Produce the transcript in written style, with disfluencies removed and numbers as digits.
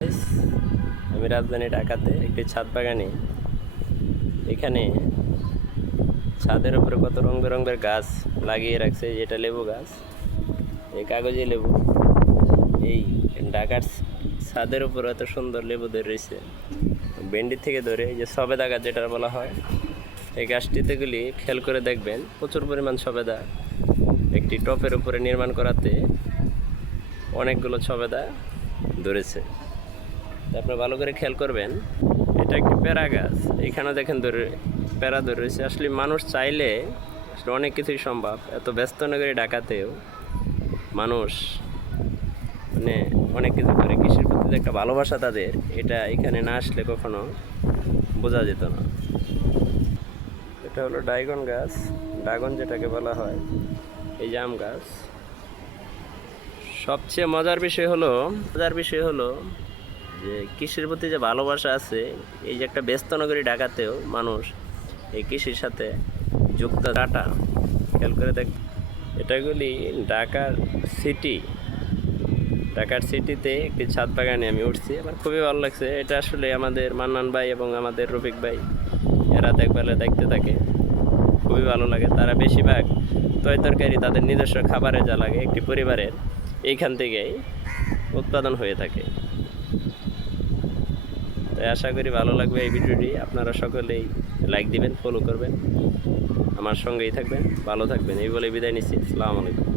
আমি রাজধানী ঢাকাতে একটি ছাদ বাগানে, এখানে ছাদের উপরে কত রং বেরঙের গাছ লাগিয়ে রাখছে। যেটা লেবু গাছ, এই কাগজি লেবু। এই ঢাকার ছাদের উপর এত সুন্দর লেবু ধরে রয়েছে, ভেন্ডি থেকে ধরে এই যে সবেদা গাছ যেটা বলা হয়, এই গাছটিতে গুলি খেয়াল করে দেখবেন প্রচুর পরিমাণ সবেদা। একটি টপের উপরে নির্মাণ করাতে অনেকগুলো সবেদা ধরেছে। আপনি ভালো করে খেয়াল করবেন, এটা একটি পেয়ারা গাছ। এখানে দেখেন পেয়ারা ধরে রয়েছে। আসলে মানুষ চাইলে আসলে অনেক কিছুই সম্ভব। এত ব্যস্ত নগরী ঢাকাতেও মানুষ মানে অনেক কিছু করে। কৃষির প্রতি যে একটা ভালোবাসা তাদের, এটা এখানে না আসলে কখনো বোঝা যেত না। এটা হলো ড্রাগন গাছ, ড্রাগন যেটাকে বলা হয়, এই যে আম গাছ। সবচেয়ে মজার বিষয় হলো যে কৃষির প্রতি যে ভালোবাসা আছে, এই যে একটা ব্যস্ত নগরী ঢাকাতেও মানুষ এই কৃষির সাথে যুক্ত। ডাটা খেয়াল করে দেখ, এটাগুলি ঢাকার সিটিতে একটি ছাদ বাগানে আমি উঠছি। আমার খুবই ভালো লাগছে। এটা আসলে আমাদের মান্নান ভাই এবং আমাদের রফিক ভাই, এরা দেখভালের দায়িত্বে থাকে। খুবই ভালো লাগে। তারা বেশিরভাগ তরকারি তাদের নিজস্ব খাবারে যা লাগে একটি পরিবারের এইখান থেকেই উৎপাদন হয়ে থাকে। তাই আশা করি ভালো লাগবে এই ভিডিওটি। আপনারা সকলেই লাইক দিবেন, ফলো করবেন, আমার সঙ্গেই থাকবেন, ভালো থাকবেন। এই বলে বিদায় নিচ্ছি। আসসালামু আলাইকুম।